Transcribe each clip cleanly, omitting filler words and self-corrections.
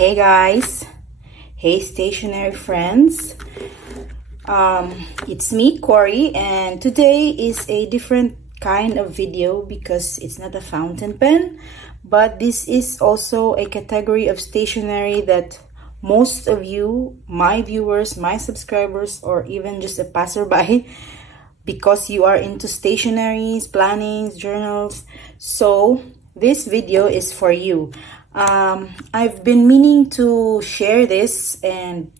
Hey guys, hey stationery friends, it's me Cory, and today is a different kind of video because it's not a fountain pen, but this is also a category of stationery that most of you, my viewers, my subscribers, or even just a passerby, because you are into stationeries, plannings, journals, so this video is for you. I've been meaning to share this, and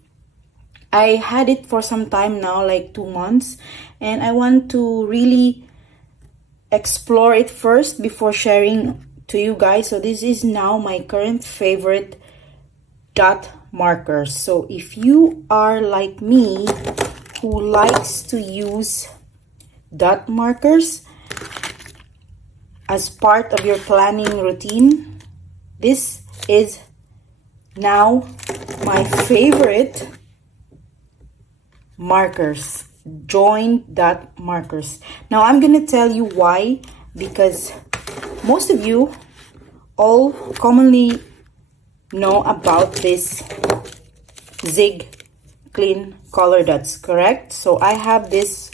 I had it for some time now, like 2 months, and I want to really explore it first before sharing to you guys. So this is now my current favorite dot markers. So if you are like me who likes to use dot markers as part of your planning routine, this is now my favorite markers, join dot markers. Now I'm gonna tell you why, because most of you all commonly know about this Zig clean color dots, correct? So I have this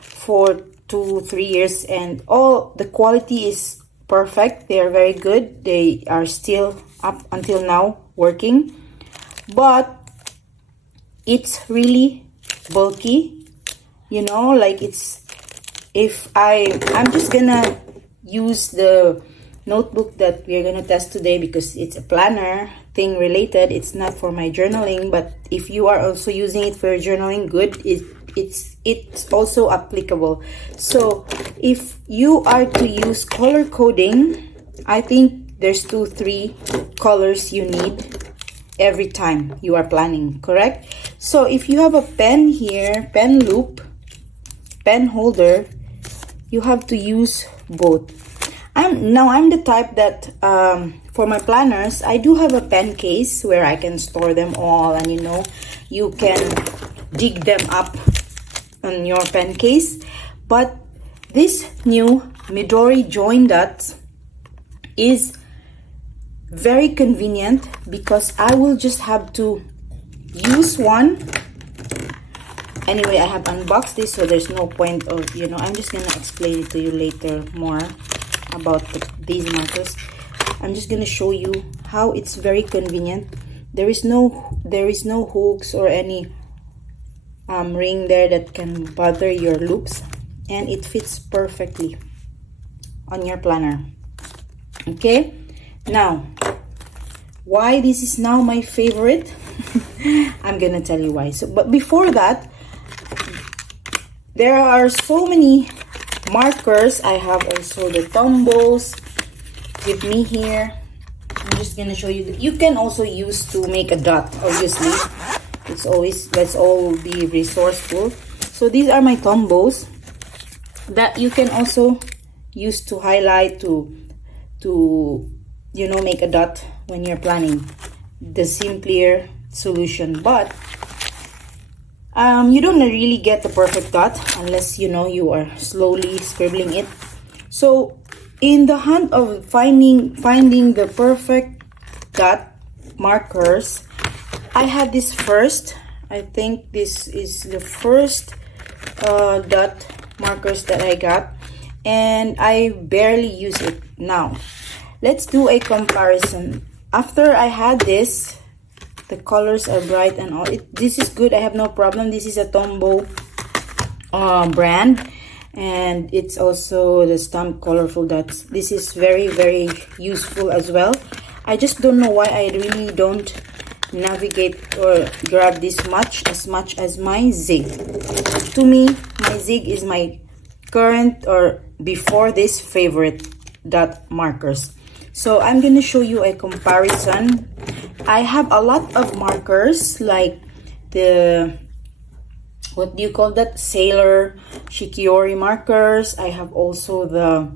for 2-3 years, and all the quality is perfect. They are very good. They are still up until now working, but it's really bulky, you know, like it's, if I'm just gonna use the notebook that we're gonna test today because it's a planner thing related. It's not for my journaling, but if you are also using it for your journaling, good, it's also applicable. So if you are to use color coding, I think there's 2-3 colors you need every time you are planning, correct? So if you have a pen here, pen loop, pen holder, you have to use both. I'm the type that for my planners, I do have a pen case where I can store them all, and you know, you can dig them up on your pen case. But this new Midori Join Dots is very convenient because I will just have to use one. Anyway, I have unboxed this, so there's no point of, you know, I'm just gonna explain it to you later more about these markers. I'm just gonna show you how it's very convenient. There is no hooks or any ring there that can bother your loops, and it fits perfectly on your planner. Okay, now why this is now my favorite, I'm gonna tell you why. So but before that, there are so many markers. I have also the Tombows with me here. I'm just gonna show you. You can also use to make a dot, obviously. It's always, let's all be resourceful. So these are my Tombows that you can also use to highlight, to you know, make a dot when you're planning. The simpler solution, but you don't really get the perfect dot unless, you know, you are slowly scribbling it. So in the hunt of finding the perfect dot markers, I had this first. I think this is the first dot markers that I got, and I barely use it now. Let's do a comparison. After I had this, the colors are bright and all. This is good. I have no problem. This is a Tombow brand, and it's also the stamp colorful dots. This is very, very useful as well. I just don't know why I really don't navigate or grab this as much as my Zig. To me, my Zig is my current, or before this, favorite dot markers. So I'm gonna show you a comparison. I have a lot of markers, like the, what do you call that, Sailor Shikiori markers. I have also the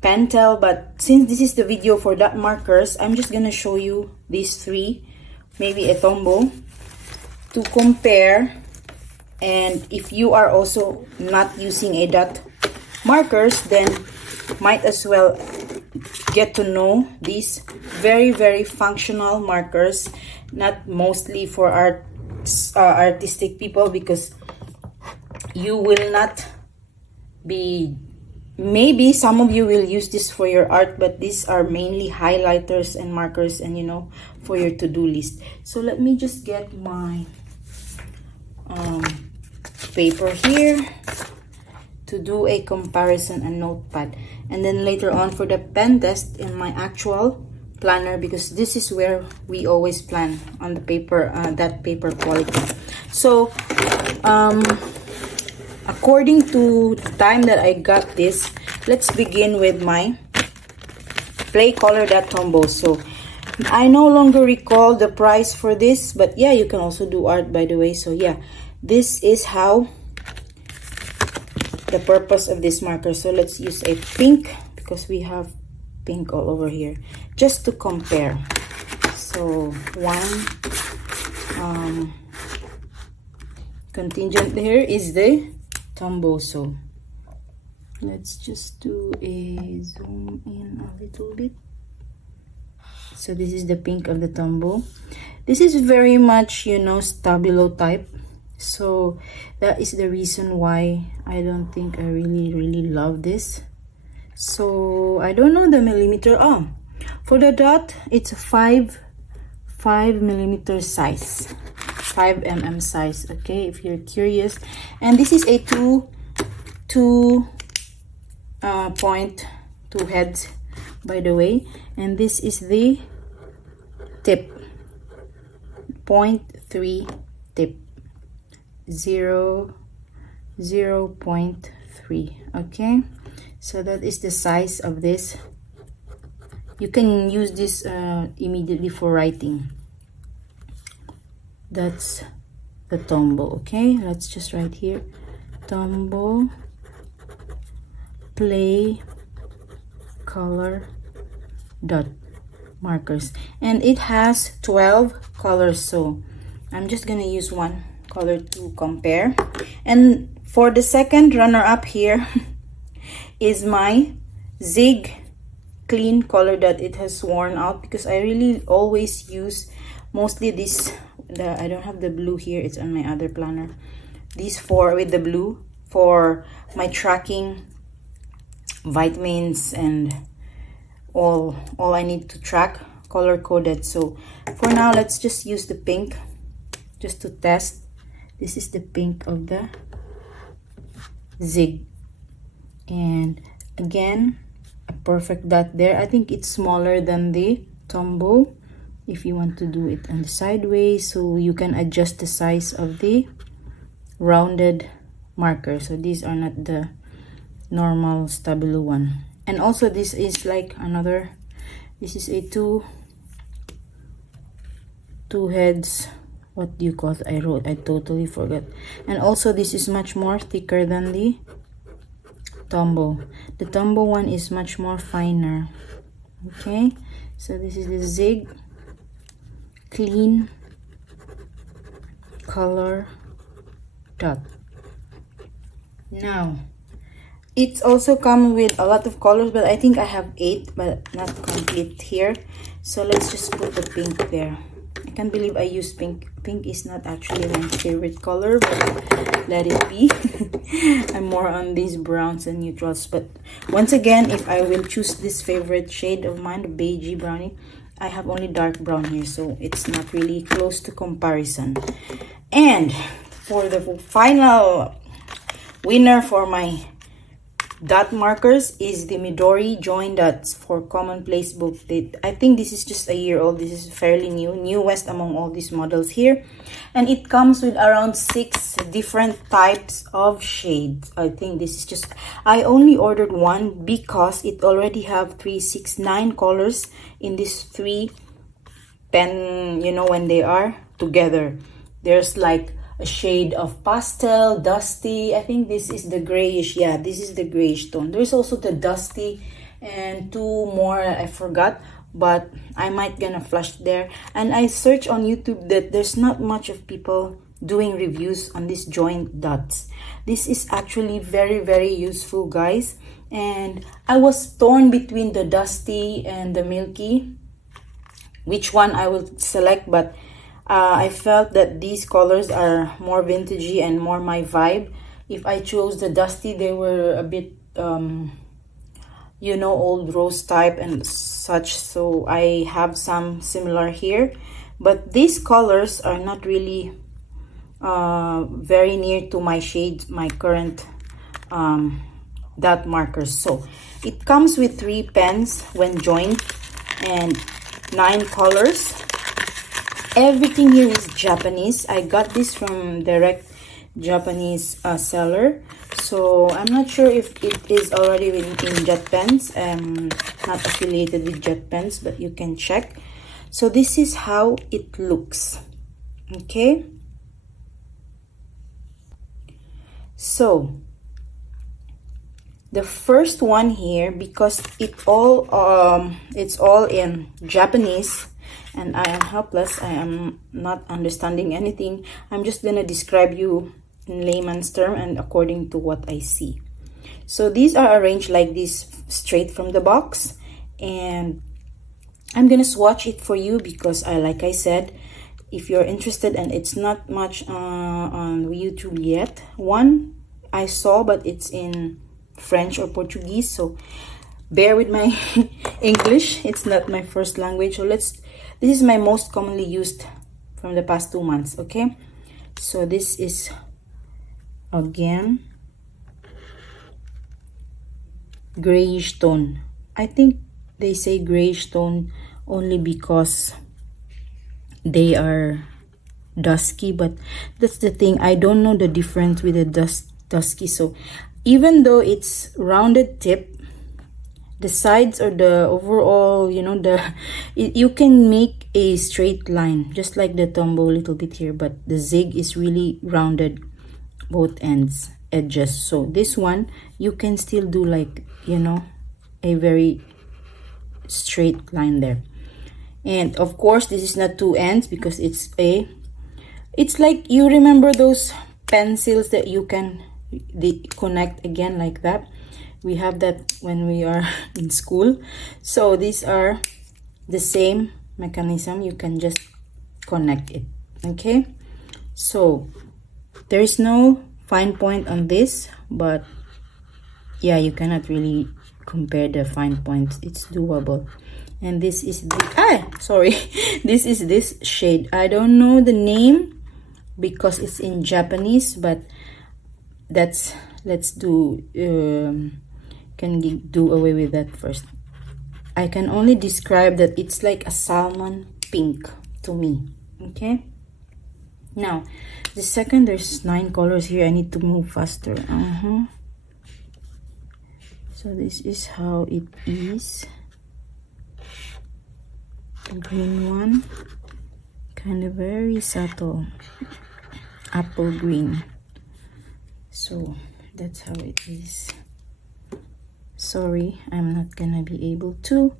Pentel, but since this is the video for dot markers, I'm just gonna show you these 3, maybe a Tombow, to compare. And if you are also not using a dot markers, then might as well get to know these very functional markers, not mostly for artistic people, because you will not be, maybe some of you will use this for your art, but these are mainly highlighters and markers, and you know, for your to-do list. So let me just get my paper here to do a comparison and notepad, and then later on for the pen test in my actual planner, because this is where we always plan on the paper, that paper quality. So according to the time that I got this, let's begin with my Play Color Dot Tombow. So I no longer recall the price for this, but yeah, you can also do art, by the way. So yeah, this is how the purpose of this marker. So let's use a pink, because we have pink all over here, just to compare. So one contingent here is the Tombow. So let's just do a zoom in a little bit. So this is the pink of the Tombow. This is very much, you know, stabilo type. So that is the reason why I don't think I really love this. So I don't know the millimeter. Oh, for the dot, it's a 5 millimeter size, 5 mm size. Okay, if you're curious. And this is a point, 2 heads, by the way. And this is the tip, 0.3 tip, 0.3. Okay, so that is the size of this. You can use this immediately for writing. That's the Tombow. Okay, let's just write here, Tombow Play Color Dot Markers, and it has 12 colors. So I'm just gonna use one color to compare. And for the second runner-up here is my Zig Clean Color Dot. It has worn out because I really always use mostly this. I don't have the blue here, it's on my other planner. These four with the blue for my tracking vitamins and all I need to track, color coded. So for now, let's just use the pink just to test. This is the pink of the Zig, and again a perfect dot there. I think it's smaller than the Tombow if you want to do it on the sideways, so you can adjust the size of the rounded marker. So these are not the normal stabilo one. And also this is like another, this is a two heads, what do you call it? I totally forgot. And also this is much more thicker than the Tombow. The Tombow one is much more finer. Okay, so this is the Zig Clean Color Dot. Now it's also come with a lot of colors, but I think I have 8 but not complete here. So let's just put the pink there. I can't believe I use pink. Pink is not actually my favorite color, but let it be. I'm more on these browns and neutrals. But once again, if I will choose this favorite shade of mine, the beigey brownie, I have only dark brown here, so it's not really close to comparison. And for the final winner for my dot markers is the Midori Join Dots for Commonplace book. I think this is just a year old. This is fairly newest among all these models here, and it comes with around 6 different types of shades. I think this is just, I only ordered one because it already have 3, 6, 9 colors in these 3 pen, you know, when they are together. There's like a shade of pastel, dusty. I think this is the grayish. Yeah, this is the grayish tone. There's also the dusty and 2 more I forgot, but I might gonna flash there. And I searched on YouTube that there's not much of people doing reviews on these joint dots. This is actually very useful, guys. and I was torn between the dusty and the milky, which one I will select, but I felt that these colors are more vintagey and more my vibe. If I chose the dusty, they were a bit you know, old rose type and such, so I have some similar here, but these colors are not really very near to my shades, my current dot markers. So it comes with 3 pens when joined and 9 colors. Everything here is Japanese. I got this from direct Japanese seller, so I'm not sure if it is already in Jet Pens. I'm not affiliated with Jet Pens, but you can check. So this is how it looks. Okay, so the first one here, because it's all in Japanese and I am helpless, I am not understanding anything, I'm just gonna describe you in layman's term and according to what I see. So these are arranged like this straight from the box, and I'm gonna swatch it for you because like I said, if you're interested, and it's not much on YouTube yet. One I saw, but it's in French or Portuguese, so bear with my English, it's not my first language. So this is my most commonly used from the past 2 months. Okay, so this is again grayish tone. I think they say grayish tone only because they are dusky, but that's the thing, I don't know the difference with the dusky. So even though it's rounded tip, the sides or the overall, you know, you can make a straight line just like the Tombow little bit here, but the zig is really rounded both edges. So this one you can still do, like, you know, a very straight line there. And of course this is not 2 ends because it's like, you remember those pencils that you can connect again like that? We have that when we are in school. So these are the same mechanism, you can just connect it. Okay, so there is no fine point on this, but yeah, you cannot really compare the fine points, it's doable. And this is this is this shade. I don't know the name because it's in Japanese, but let's do can do away with that first. I can only describe that it's like a salmon pink to me. Okay, now the second, there's 9 colors here, I need to move faster. So this is how it is. The green one, kind of very subtle apple green. So that's how it is. Sorry, I'm not gonna be able to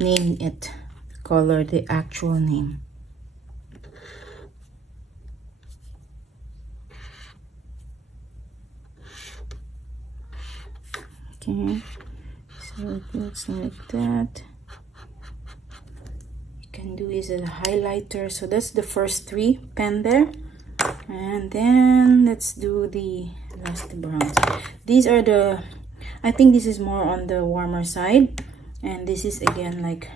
name it, color, the actual name. Okay, so it looks like that. You can do is a highlighter. So that's the first 3 pen there, and then let's do the last browns. These are the, I think this is more on the warmer side, and this is again like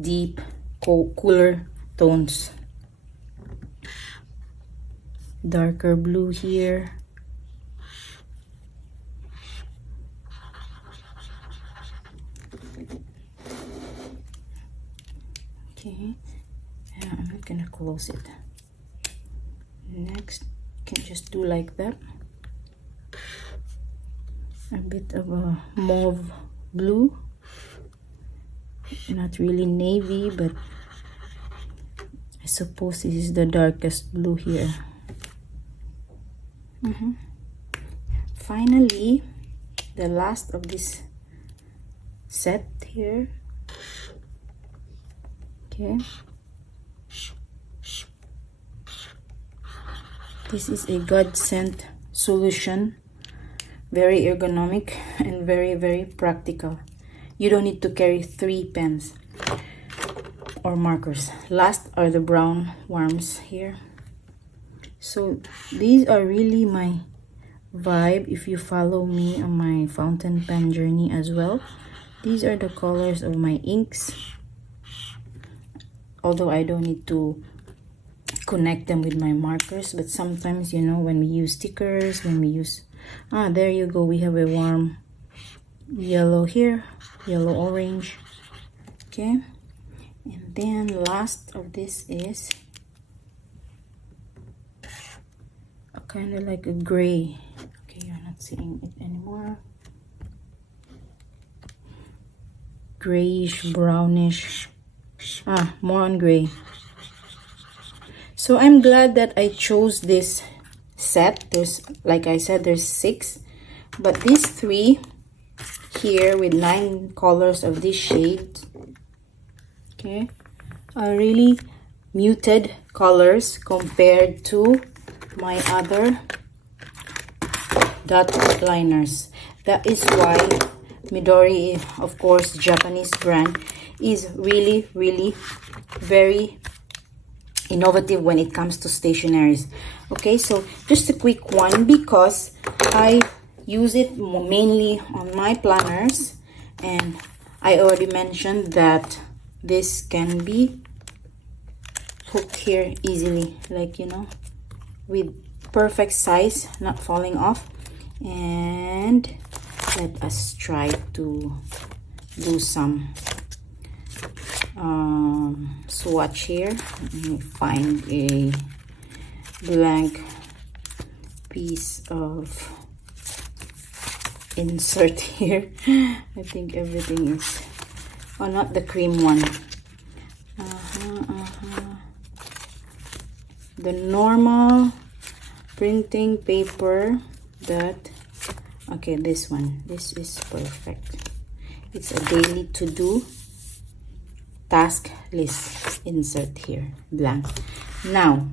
deep cooler tones, darker blue here. Okay, and I'm not gonna close it. Next, you can just do like that, a bit of a mauve blue, not really navy, but I suppose this is the darkest blue here. Finally, the last of this set here. Okay, this is a godsend solution very ergonomic and very, very practical. You don't need to carry 3 pens or markers. Last are the brown worms here. So these are really my vibe if you follow me on my fountain pen journey as well. These are the colors of my inks, although I don't need to connect them with my markers, but sometimes, you know, when we use stickers, when we use there you go, we have a warm yellow here, yellow orange. Okay, and then last of this is a kind of like a gray. Okay, you're not seeing it anymore. Grayish, brownish, more on gray. So I'm glad that I chose this set. There's, like I said, there's 6, but these 3 here with 9 colors of this shade, okay, are really muted colors compared to my other dot liners. That is why Midori, of course, Japanese brand, is really, really very innovative when it comes to stationaries. Okay, so just a quick one, because I use it mainly on my planners, and I already mentioned that this can be hooked here easily, like, you know, with perfect size, not falling off. And let us try to do some swatch here. Let me find a blank piece of insert here. I think everything is, oh, not the cream one, the normal printing paper that, okay, this one, this is perfect. It's a daily to-do task list insert here, blank. Now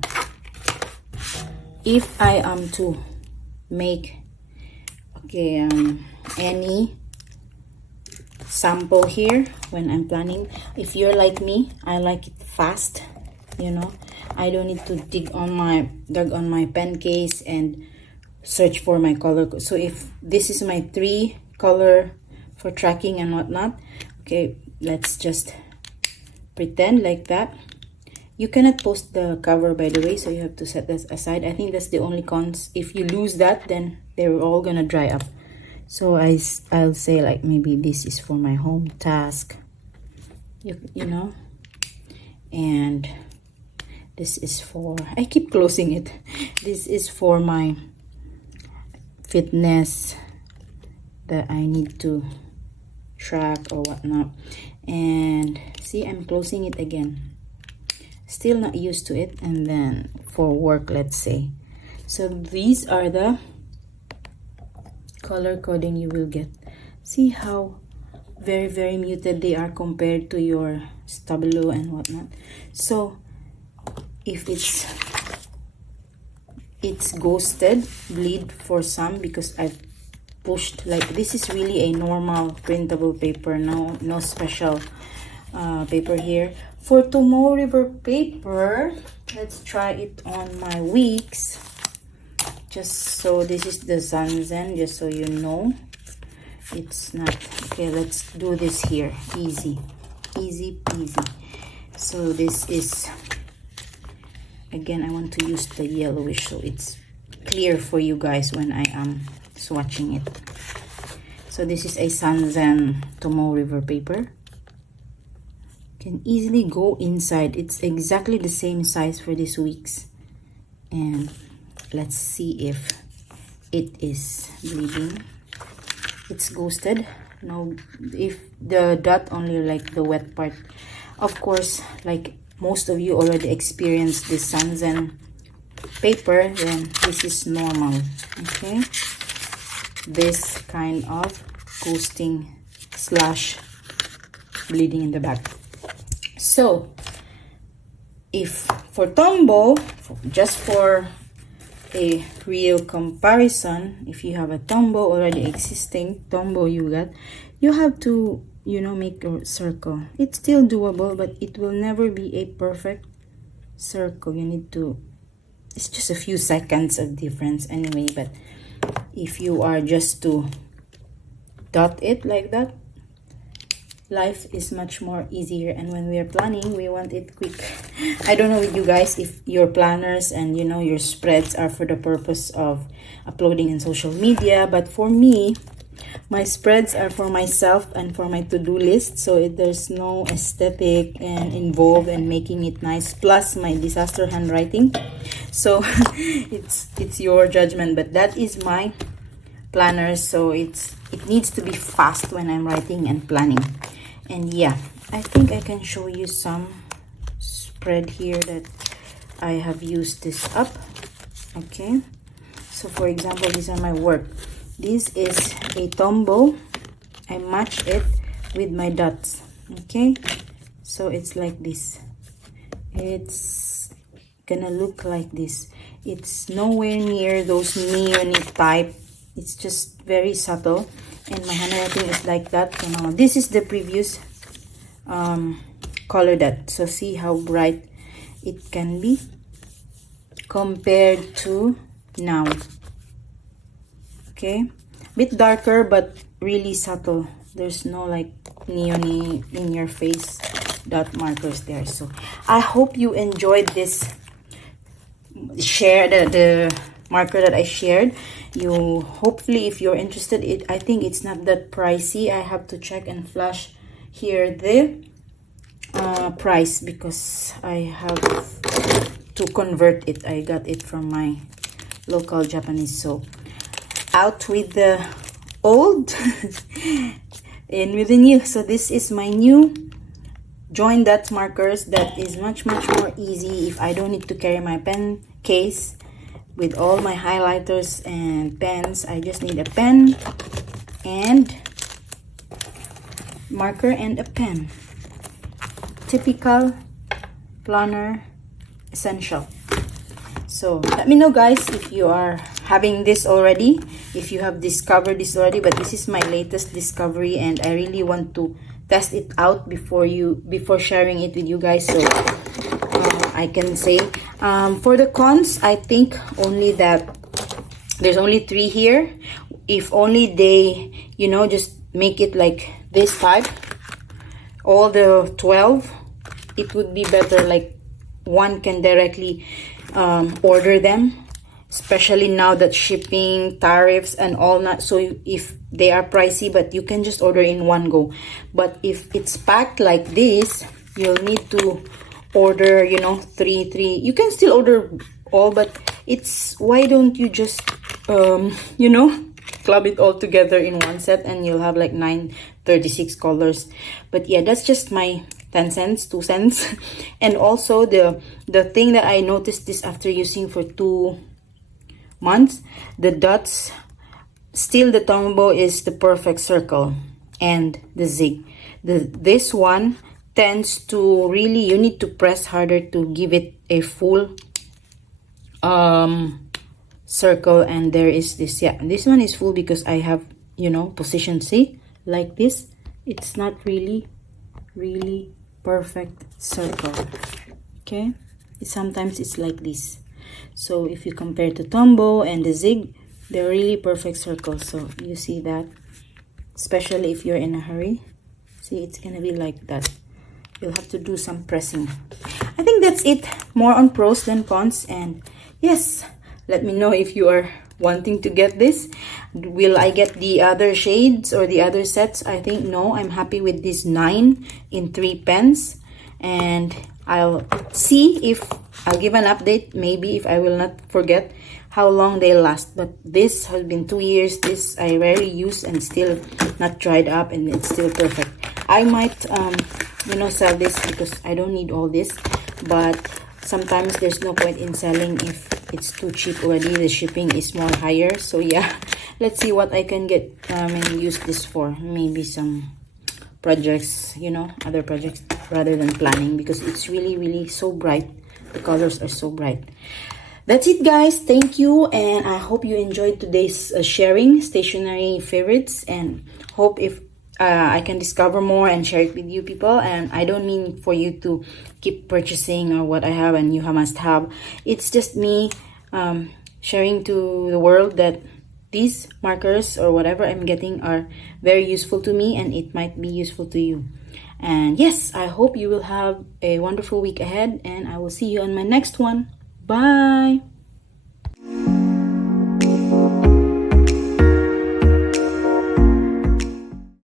if I am to make, okay, any sample here when I'm planning, if you're like me, I like it fast, you know, I don't need to dig on my pen case and search for my color. So if this is my 3 color for tracking and whatnot, okay, let's just pretend like that. You cannot post the cover, by the way, so you have to set this aside. I think that's the only cons. If you lose that, then they're all gonna dry up. So I'll say, like, maybe this is for my home task, you know, and this is for, I keep closing it, this is for my fitness that I need to track or whatnot. And see, I'm closing it again, still not used to it. And then for work, let's say. So these are the color coding you will get. See how very, very muted they are compared to your Stabilo and whatnot. So if it's ghosted bleed for some, because I've pushed, like, this is really a normal printable paper, no special paper here. For Tombow River paper, let's try it on my weeks. Just so, this is the Sanzen, just so you know. It's not, okay, let's do this here. Easy peasy. So this is, again, I want to use the yellowish so it's clear for you guys when I am swatching it. So this is a Sanzen Tombow River paper. Can easily go inside. It's exactly the same size for these weeks. And let's see if it is bleeding. It's ghosted. No, if the dot only like the wet part. Of course, like most of you already experienced this Sanzen paper, then this is normal. Okay, this kind of ghosting slash bleeding in the back. So if for Tombow, just for a real comparison. If you have a Tombow already existing Tombow you have to, you know, make a circle. It's still doable, but it will never be a perfect circle. You need to, it's just a few seconds of difference anyway, but if you are just to dot it like that, life is much more easier. And when we are planning, we want it quick. I don't know with you guys if your planners and, you know, your spreads are for the purpose of uploading in social media, but for me, my spreads are for myself and for my to-do list, so there's no aesthetic and involved in making it nice, plus my disaster handwriting. So it's your judgment, but that is my planner, so it needs to be fast when I'm writing and planning. And yeah, I think I can show you some spread here that I have used this up. Okay, so for example, these are my work. This is a Tombow. I matched it with my dots. Okay, so it's like this. It's gonna look like this. It's nowhere near those neon type. It's just very subtle, and my handwriting is like that. So now this is the previous color dot. So see how bright it can be compared to now. Okay, bit darker but really subtle. There's no like neon in your face dot markers there. So I hope you enjoyed this share, the marker that I shared. You hopefully, if you're interested, I think it's not that pricey. I have to check and flash here the price because I have to convert it. I got it from my local Japanese. So out with the old in with the new. So this is my new Join Dots markers that is much more easy if I don't need to carry my pen case with all my highlighters and pens. I just need a pen and marker and a pen. Typical planner essential. So let me know guys if you are having this already, if you have discovered this already, but this is my latest discovery and I really want to test it out before sharing it with you guys. So I can say for the cons, I think only that there's only 3 here. If only they, you know, just make it like this type, all the 12, it would be better. Like one can directly order them, especially now that shipping, tariffs and all that. So if they are pricey, but you can just order in one go. But if it's packed like this, you'll need to order, you know, three. You can still order all, but it's, why don't you just you know, club it all together in one set and you'll have like 36 colors. But yeah, that's just my 10 cents, 2 cents. And also the thing that I noticed this after using for 2 months, the dots, still the Tombow is the perfect circle and the zig. This one tends to really, you need to press harder to give it a full circle. And there is this, yeah, this one is full because I have, you know, position, see, like this. It's not really perfect circle. Okay, sometimes it's like this. So if you compare to Tombow and the zig, they're really perfect circles. So you see that, especially if you're in a hurry, see, it's gonna be like that. You'll have to do some pressing. I think that's it, more on pros than cons. And yes, let me know if you are wanting to get this. Will I get the other shades or the other sets? I think no, I'm happy with this 9 in 3 pens. And I'll see if I'll give an update, maybe, if I will not forget how long they last. But this has been 2 years. This I rarely use and still not dried up, and it's still perfect. I might you know, sell this because I don't need all this, but sometimes there's no point in selling if it's too cheap already. The shipping is more higher. So yeah, let's see what I can get and use this for. Maybe some projects, you know, other projects rather than planning, because it's really so bright. The colors are so bright. That's it, guys. Thank you, and I hope you enjoyed today's sharing stationery favorites, and hope if I can discover more and share it with you people. And I don't mean for you to keep purchasing or what I have and you must have. It's just me sharing to the world that these markers or whatever I'm getting are very useful to me, and it might be useful to you. And yes, I hope you will have a wonderful week ahead, and I will see you on my next one. Bye!